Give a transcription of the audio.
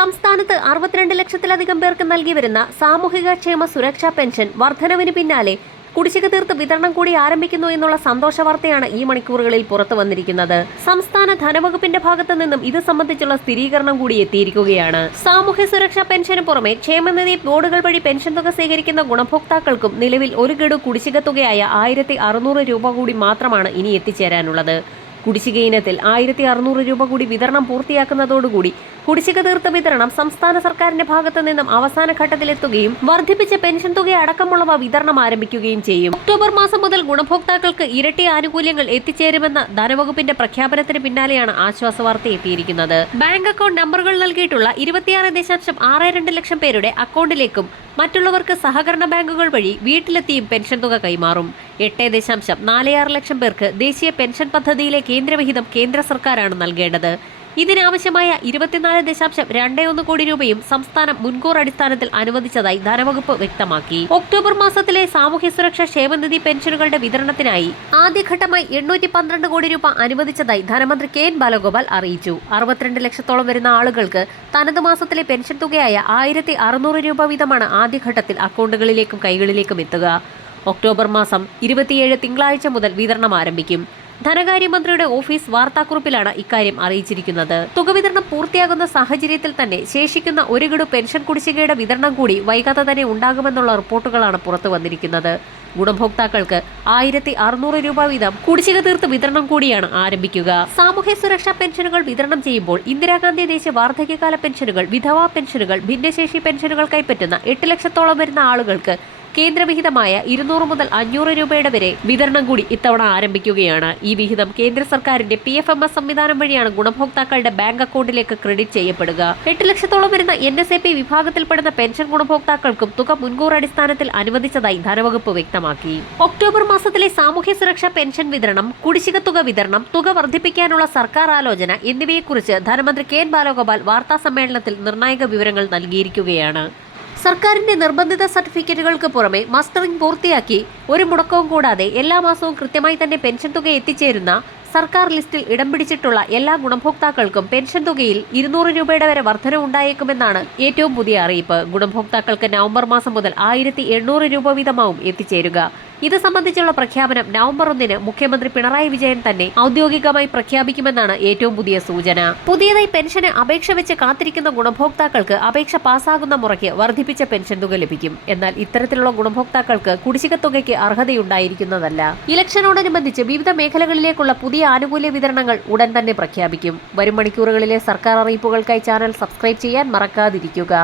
സംസ്ഥാനത്ത് അറുപത്തിരണ്ട് ലക്ഷത്തിലധികം പേർക്ക് നൽകി വരുന്ന സാമൂഹിക ക്ഷേമ സുരക്ഷാ പെൻഷൻ വർധനവിന് പിന്നാലെ കുടിശ്ശിക തീർത്ത് വിതരണം കൂടി ആരംഭിക്കുന്നു എന്നുള്ള സന്തോഷ വാർത്തയാണ് ഈ മണിക്കൂറുകളിൽ പുറത്തു വന്നിരിക്കുന്നത്. സംസ്ഥാന ധനവകുപ്പിന്റെ ഭാഗത്തു നിന്നും ഇത് സംബന്ധിച്ചുള്ള സ്ഥിരീകരണം കൂടി എത്തിയിരിക്കുകയാണ്. സാമൂഹ്യ സുരക്ഷാ പെൻഷന് പുറമെ ക്ഷേമനിധി ബോർഡുകൾ വഴി പെൻഷൻ തുക സ്വീകരിക്കുന്ന ഗുണഭോക്താക്കൾക്കും നിലവിൽ ഒരു ഗഡു കുടിശ്ശിക തുകയായ ആയിരത്തി രൂപ കൂടി മാത്രമാണ് ഇനി എത്തിച്ചേരാനുള്ളത്. കുടിശ്ശിക ഇനത്തിൽ ആയിരത്തി അറുന്നൂറ് രൂപ കൂടി വിതരണം പൂർത്തിയാക്കുന്നതോടുകൂടി കുടിശ്ശിക തീർത്ത വിതരണം സംസ്ഥാന സർക്കാരിന്റെ ഭാഗത്തു നിന്നും അവസാന ഘട്ടത്തിലെത്തുകയും വർദ്ധിപ്പിച്ച പെൻഷൻ തുക അടക്കമുള്ളവ വിതരണം ആരംഭിക്കുകയും ചെയ്യും. ഒക്ടോബർ മാസം മുതൽ ഗുണഭോക്താക്കൾക്ക് ഇരട്ടി ആനുകൂല്യങ്ങൾ എത്തിച്ചേരുമെന്ന ധനവകുപ്പിന്റെ പ്രഖ്യാപനത്തിന് പിന്നാലെയാണ് ആശ്വാസ വാർത്ത എത്തിയിരിക്കുന്നത്. ബാങ്ക് അക്കൗണ്ട് നമ്പറുകൾ നൽകിയിട്ടുള്ള ഇരുപത്തിയാറ് ദശാംശം ആറ് രണ്ട് ലക്ഷം പേരുടെ അക്കൗണ്ടിലേക്കും മറ്റുള്ളവർക്ക് സഹകരണ ബാങ്കുകൾ വഴി വീട്ടിലെത്തിയും പെൻഷൻ തുക കൈമാറും. എട്ട് ദശാംശം നാല് ആറ് ലക്ഷം പേർക്ക് ദേശീയ പെൻഷൻ പദ്ധതിയിലെ കേന്ദ്രവിഹിതം കേന്ദ്ര സർക്കാരാണ് നൽകേണ്ടത്. ഇതിനാവശ്യമായ ഇരുപത്തിനാല് ദശാംശം രണ്ടേ ഒന്ന് കോടി രൂപയും സംസ്ഥാനം മുൻകൂർ അടിസ്ഥാനത്തിൽ അനുവദിച്ചതായി ധനവകുപ്പ് വ്യക്തമാക്കി. ഒക്ടോബർ മാസത്തിലെ സാമൂഹ്യ സുരക്ഷാ ക്ഷേമനിധി പെൻഷനുകളുടെ വിതരണത്തിനായി ആദ്യഘട്ടമായി എണ്ണൂറ്റി പന്ത്രണ്ട് കോടി രൂപ അനുവദിച്ചതായി ധനമന്ത്രി കെ എൻ ബാലഗോപാൽ അറിയിച്ചു. അറുപത്തിരണ്ട് ലക്ഷത്തോളം വരുന്ന ആളുകൾക്ക് തനത് മാസത്തിലെ പെൻഷൻ തുകയായ ആയിരത്തി അറുന്നൂറ് രൂപ വീതമാണ് ആദ്യഘട്ടത്തിൽ അക്കൗണ്ടുകളിലേക്കും കൈകളിലേക്കും എത്തുക. ഒക്ടോബർ മാസം ഇരുപത്തിയേഴ് തിങ്കളാഴ്ച മുതൽ വിതരണം ആരംഭിക്കും. ധനകാര്യമന്ത്രിയുടെ ഓഫീസ് വാർത്താക്കുറിപ്പിലാണ് ഇക്കാര്യം അറിയിച്ചിരിക്കുന്നത്. തുക വിതരണം പൂർത്തിയാകുന്ന സാഹചര്യത്തിൽ തന്നെ ശേഷിക്കുന്ന ഒരു ഗഡു പെൻഷൻ കുടിശ്ശികയുടെ വിതരണം കൂടി വൈകാതെ തന്നെ ഉണ്ടാകുമെന്നുള്ള റിപ്പോർട്ടുകളാണ് പുറത്തു വന്നിരിക്കുന്നത്. ഗുണഭോക്താക്കൾക്ക് ആയിരത്തി അറുന്നൂറ് രൂപ വീതം കുടിശ്ശിക തീർത്ത് വിതരണം കൂടിയാണ് ആരംഭിക്കുക. സാമൂഹ്യ സുരക്ഷാ പെൻഷനുകൾ വിതരണം ചെയ്യുമ്പോൾ ഇന്ദിരാഗാന്ധി ദേശീയ വാർദ്ധക്യകാല പെൻഷനുകൾ വിധവാ പെൻഷനുകൾ ഭിന്നശേഷി പെൻഷനുകൾ കൈപ്പറ്റുന്ന എട്ട് ലക്ഷത്തോളം വരുന്ന ആളുകൾക്ക് കേന്ദ്രവിഹിതമായ ഇരുന്നൂറ് മുതൽ അഞ്ഞൂറ് രൂപയുടെ വരെ വിതരണം കൂടി ഇത്തവണ ആരംഭിക്കുകയാണ്. ഈ വിഹിതം കേന്ദ്ര സർക്കാരിന്റെ പി എഫ് എം എസ് സംവിധാനം വഴിയാണ് ഗുണഭോക്താക്കളുടെ ബാങ്ക് അക്കൗണ്ടിലേക്ക് ക്രെഡിറ്റ് ചെയ്യപ്പെടുക. എട്ട് ലക്ഷത്തോളം വരുന്ന എൻ എസ് എ പി വിഭാഗത്തിൽപ്പെടുന്ന പെൻഷൻ ഗുണഭോക്താക്കൾക്കും തുക മുൻകൂർ അടിസ്ഥാനത്തിൽ അനുവദിച്ചതായി ധനവകുപ്പ് വ്യക്തമാക്കി. ഒക്ടോബർ മാസത്തിലെ സാമൂഹ്യ സുരക്ഷാ പെൻഷൻ വിതരണം കുടിശ്ശിക തുക വിതരണം തുക വർദ്ധിപ്പിക്കാനുള്ള സർക്കാർ ആലോചന എന്നിവയെക്കുറിച്ച് ധനമന്ത്രി കെ എൻ ബാലഗോപാൽ വാർത്താ സമ്മേളനത്തിൽ നിർണായക വിവരങ്ങൾ നൽകിയിരിക്കുകയാണ്. സർക്കാരിന്റെ നിർബന്ധിത സർട്ടിഫിക്കറ്റുകൾക്ക് പുറമെ മസ്റ്ററിംഗ് പൂർത്തിയാക്കി ഒരു മുടക്കവും കൂടാതെ എല്ലാ മാസവും കൃത്യമായി തന്നെ പെൻഷൻ തുക എത്തിച്ചേരുന്ന സർക്കാർ ലിസ്റ്റിൽ ഇടം പിടിച്ചിട്ടുള്ള എല്ലാ ഗുണഭോക്താക്കൾക്കും പെൻഷൻ തുകയിൽ ഇരുന്നൂറ് രൂപയുടെ വരെ വർധന ഉണ്ടായേക്കുമെന്നാണ് ഏറ്റവും പുതിയ അറിയിപ്പ്. ഗുണഭോക്താക്കൾക്ക് നവംബർ മാസം മുതൽ ആയിരത്തി രൂപ വീതമാവും എത്തിച്ചേരുക. ഇത് സംബന്ധിച്ചുള്ള പ്രഖ്യാപനം നവംബർ ഒന്നിന് മുഖ്യമന്ത്രി പിണറായി വിജയൻ തന്നെ ഔദ്യോഗികമായി പ്രഖ്യാപിക്കുമെന്നാണ് ഏറ്റവും പുതിയ സൂചന. പുതിയതായി പെൻഷന് അപേക്ഷ വെച്ച് കാത്തിരിക്കുന്ന ഗുണഭോക്താക്കൾക്ക് അപേക്ഷ പാസ്സാകുന്ന മുറയ്ക്ക് വർദ്ധിപ്പിച്ച പെൻഷൻ തുക ലഭിക്കും. എന്നാൽ ഇത്തരത്തിലുള്ള ഗുണഭോക്താക്കൾക്ക് കുടിശ്ശിക തുകയ്ക്ക് അർഹതയുണ്ടായിരിക്കുന്നതല്ല. ഇലക്ഷനോടനുബന്ധിച്ച് വിവിധ മേഖലകളിലേക്കുള്ള പുതിയ ആനുകൂല്യ വിതരണങ്ങൾ ഉടൻ തന്നെ പ്രഖ്യാപിക്കും. വരും മണിക്കൂറുകളിലെ സർക്കാർ അറിയിപ്പുകൾക്കായി ചാനൽ സബ്സ്ക്രൈബ് ചെയ്യാൻ മറക്കാതിരിക്കുക.